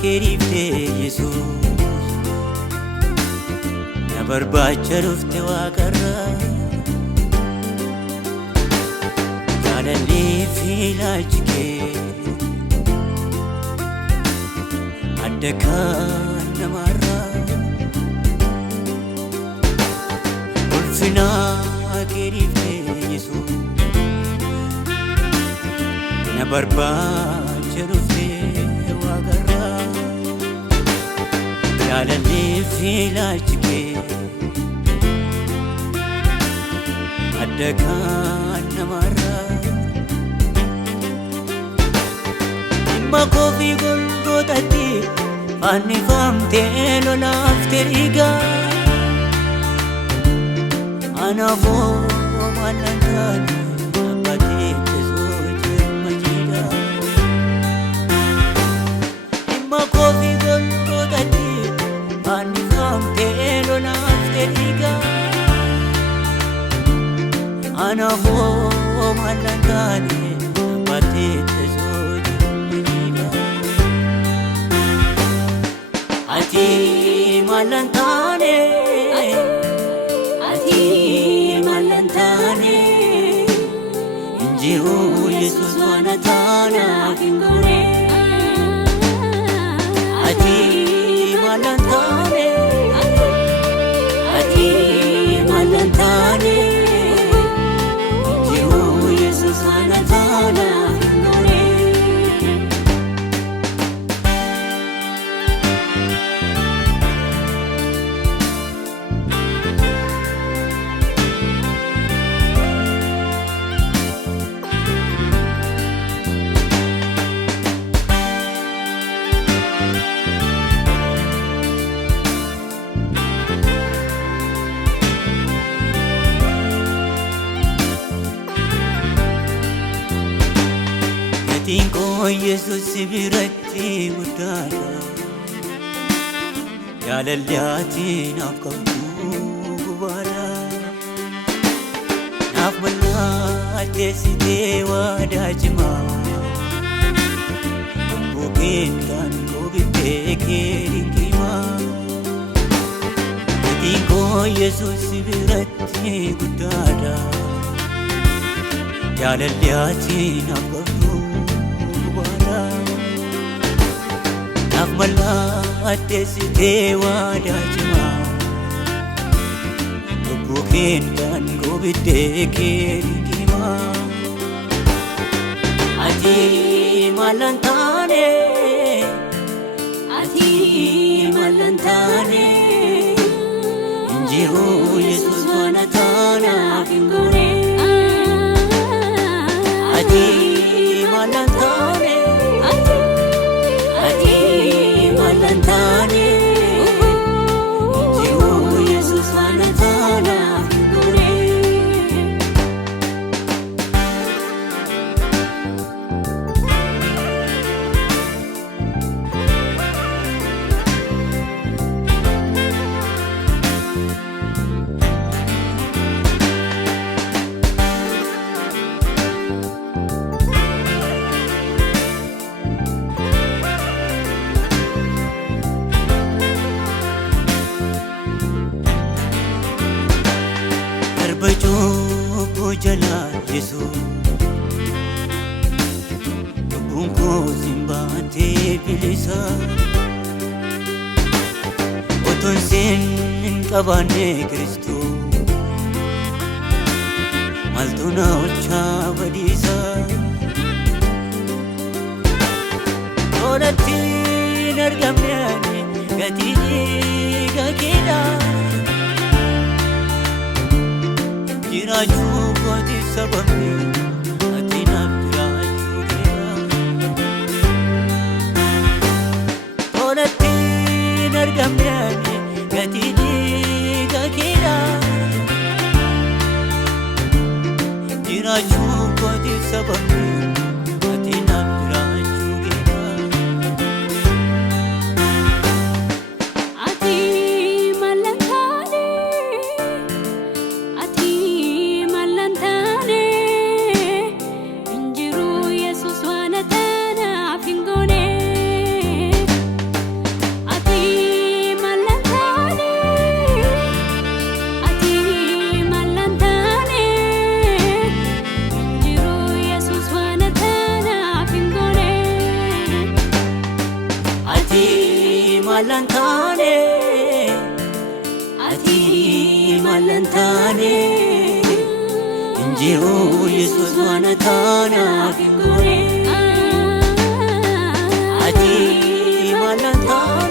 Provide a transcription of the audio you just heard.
kerifte Yesus na barbaacha dhufte waaqarra jaalallee fi ilaalchi kee adda kan namarraa ulfina kerifte Yesus na barbaacha dhufte waaqarra jaalallee fi ilaalchi kee adda kan namarraa dhimma koo fi golgootatti fannifamtee lolaaftee dhiigaa anaafoo maallan taane abbatee tesoo jirma jiidhaa dhimma koo fi golgootatti fannifamtee lolaaftee dhiigaa anaafoo maallan taane abbatee tesoo jirma jiidhaa ati maallan taane Injiru Yesus wana tana kingore ati malantane Injiru Yesus wana tana kingore Tinko Yesus biratti guddaadha jaalalaatiin naaf qabdu gubaadha naaf mallatteessitee waadaa cimaa bukkeen kan gobittee keerikimaa Tinko Yesus biratti guddaadha jaalalaatiin naaf qabdu naaf mallatteessitee waadaa cimaa bukkeen kan gobittee keerikimaa ati maallan taane injiru Yesus wana tana kingore ati maallan taane Injiru Yesus wana tana kingore Bajoo jala Yesus bunko simbate bilisa oton sen qabane Kristo maltuna olcha badisa olatti nargamne gatini gakida Jiraju koti sababni ati naaf jiraachu keera olatti nargamne gatini gakida Jiraju koti sababni ati naaf jiraachu keera malantane ati malantane injiru yesus wanatana fingure ati malantane